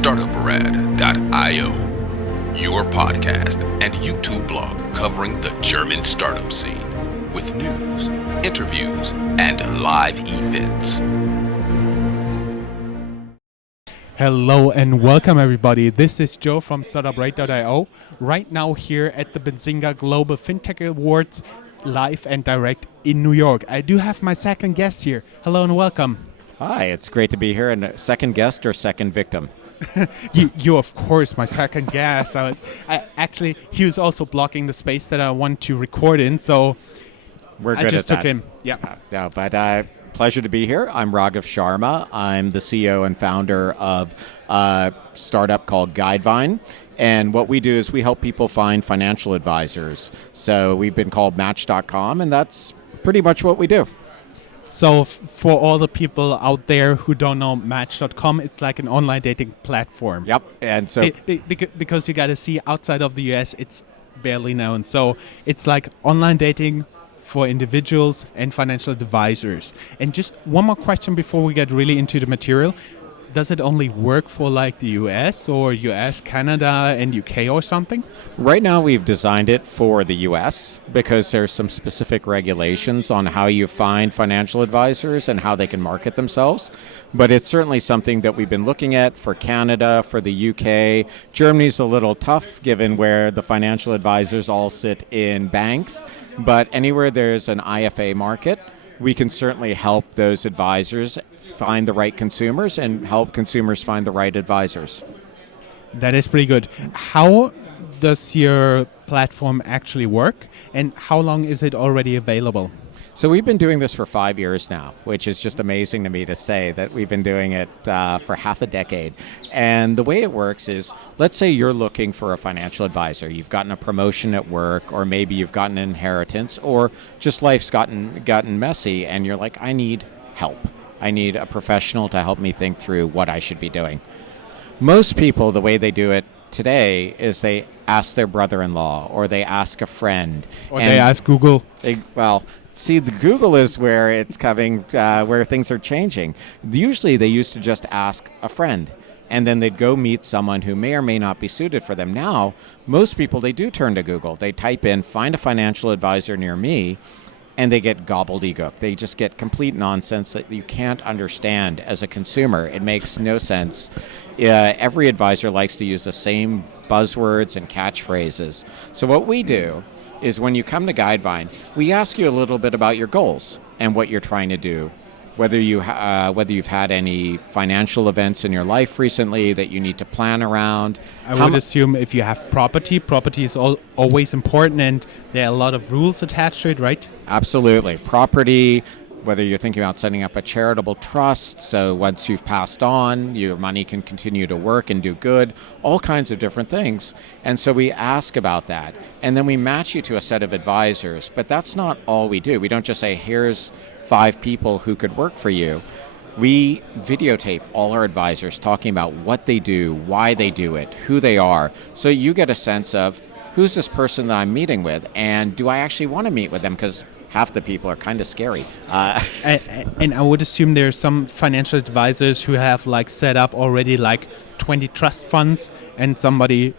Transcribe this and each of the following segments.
Startuprad.io, your podcast and YouTube blog covering the German startup scene with news, interviews, and live events. Hello and welcome everybody. This is Joe from Startuprad.io. Right now here at the Benzinga Global Fintech Awards, live and direct in New York. I do have my second guest here. Hello and welcome. Hi, it's great to be here. And second guest or second victim? You of course, my second guest. Actually, he was also blocking the space that I want to record in, so We're good I just at took that. him. Yeah. No, but pleasure to be here. I'm Raghav Sharma. I'm the CEO and founder of a startup called GuideVine. And what we do is we help people find financial advisors. So we've been called Match.com, and that's pretty much what we do. So for all the people out there who don't know Match.com, it's like an online dating platform. Yep. And so Because you got to see outside of the US, it's barely known. So it's like online dating for individuals and financial advisors. And just one more question before we get really into the material. Does it only work for like the US or US, Canada, and UK or something? right now we've designed it for the US because there's some specific regulations on how you find financial advisors and how they can market themselves. But it's certainly something that we've been looking at for Canada, for the UK. Germany's a little tough given where the financial advisors all sit in banks. But anywhere there's an IFA market, we can certainly help those advisors find the right consumers and help consumers find the right advisors. That is pretty good. How does your platform actually work, and how long is it already available? So we've been doing this for 5 years now, which is just amazing to me to say that we've been doing it for half a decade. And the way it works is, let's say you're looking for a financial advisor. You've gotten a promotion at work, or maybe you've gotten an inheritance, or just life's gotten messy, and you're like, I need help. I need a professional to help me think through what I should be doing. Most people, the way they do it today is they ask their brother-in-law, or they ask a friend. Or they ask Google. See, the Google is where it's coming, where things are changing. Usually they used to just ask a friend, and then they'd go meet someone who may or may not be suited for them. Now, most people, they do turn to Google. They type in, find a financial advisor near me, and they get gobbledygook. They just get complete nonsense that you can't understand as a consumer. It makes no sense. Every advisor likes to use the same buzzwords and catchphrases. So what we do is when you come to GuideVine, we ask you a little bit about your goals and what you're trying to do. Whether you've had any financial events in your life recently that you need to plan around. I would assume if you have property is always important, and there are a lot of rules attached to it, right? Absolutely. Property, whether you're thinking about setting up a charitable trust, so once you've passed on, your money can continue to work and do good, all kinds of different things. And so we ask about that. And then we match you to a set of advisors. But that's not all we do. We don't just say, here's 5 people who could work for you. We videotape all our advisors talking about what they do, why they do it, who they are. So you get a sense of, who's this person that I'm meeting with, and do I actually want to meet with them? Because half the people are kind of scary. And I would assume there's some financial advisors who have like set up already like 20 trust funds, and somebody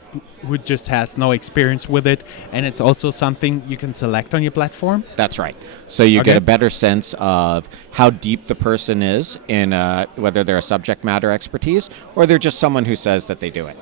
who just has no experience with it, and it's also something you can select on your platform? That's right. So you get a better sense of how deep the person is in whether they're a subject matter expertise or they're just someone who says that they do it.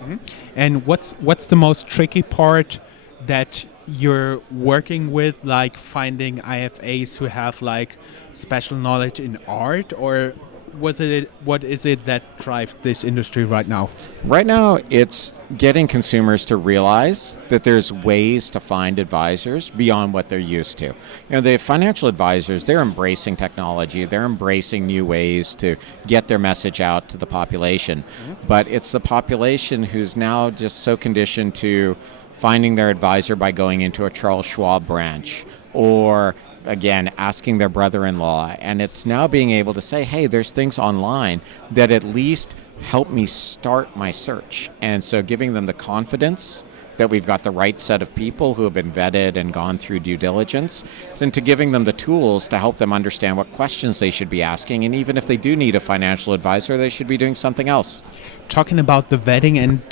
Mm-hmm. And what's the most tricky part that you're working with, like finding IFAs who have like special knowledge in art, or what is it that drives this industry right now? Right now, it's getting consumers to realize that there's ways to find advisors beyond what they're used to. You know, the financial advisors, they're embracing technology, they're embracing new ways to get their message out to the population. Mm-hmm. But it's the population who's now just so conditioned to finding their advisor by going into a Charles Schwab branch, or again, asking their brother-in-law. And it's now being able to say, hey, there's things online that at least help me start my search. And so giving them the confidence that we've got the right set of people who have been vetted and gone through due diligence, then to giving them the tools to help them understand what questions they should be asking, and even if they do need a financial advisor, they should be doing something else. Talking about the vetting and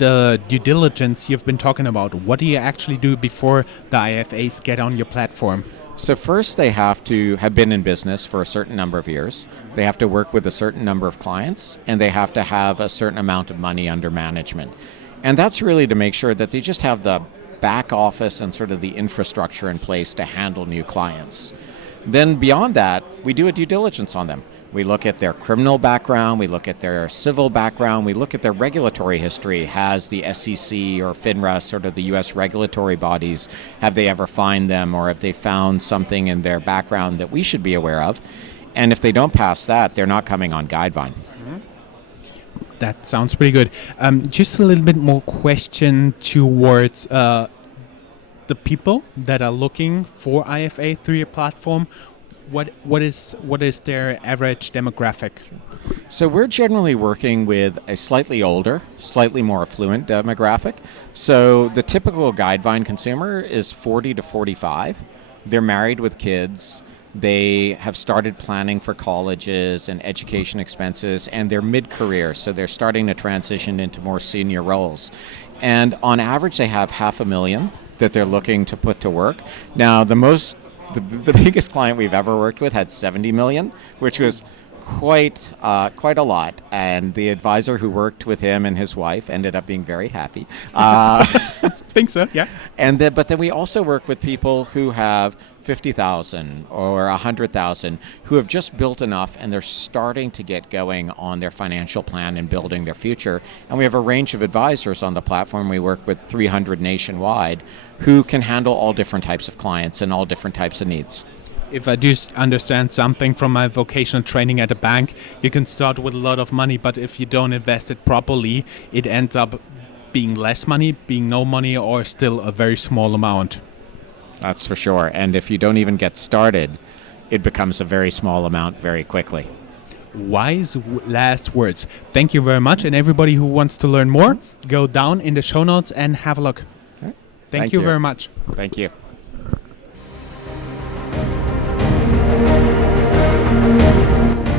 due diligence you've been talking about, what do you actually do before the IFAs get on your platform? So first, they have to have been in business for a certain number of years. They have to work with a certain number of clients, and they have to have a certain amount of money under management. And that's really to make sure that they just have the back office and sort of the infrastructure in place to handle new clients. Then beyond that, we do a due diligence on them. We look at their criminal background, we look at their civil background, we look at their regulatory history. Has the SEC or FINRA, sort of the US regulatory bodies, have they ever fined them, or have they found something in their background that we should be aware of? And if they don't pass that, they're not coming on GuideVine. That sounds pretty good. Just a little bit more question towards the people that are looking for IFA through your platform. What is their average demographic? So we're generally working with a slightly older, slightly more affluent demographic. So the typical GuideVine consumer is 40 to 45. They're married with kids. They have started planning for colleges and education expenses, and they're mid-career, so they're starting to transition into more senior roles. And on average, they have $500,000 that they're looking to put to work. Now, the biggest client we've ever worked with had 70 million, which was quite a lot. And the advisor who worked with him and his wife ended up being very happy. Think so, yeah. But then we also work with people who have 50,000 or 100,000 who have just built enough, and they're starting to get going on their financial plan and building their future. And we have a range of advisors on the platform. We work with 300 nationwide who can handle all different types of clients and all different types of needs. If I do understand something from my vocational training at a bank, you can start with a lot of money, but if you don't invest it properly, it ends up being less money, being no money, or still a very small amount. That's for sure. And if you don't even get started, it becomes a very small amount very quickly. Wise last words. Thank you very much. And everybody who wants to learn more, go down in the show notes and have a look. Right. Thank you very much. Thank you.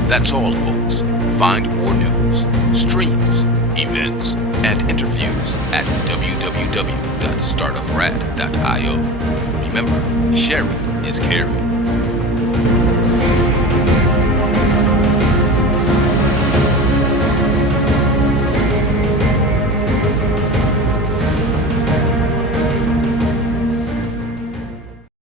That's all, folks. Find more news, streams, events, and interviews at www.startuprad.io. Remember, sharing is caring.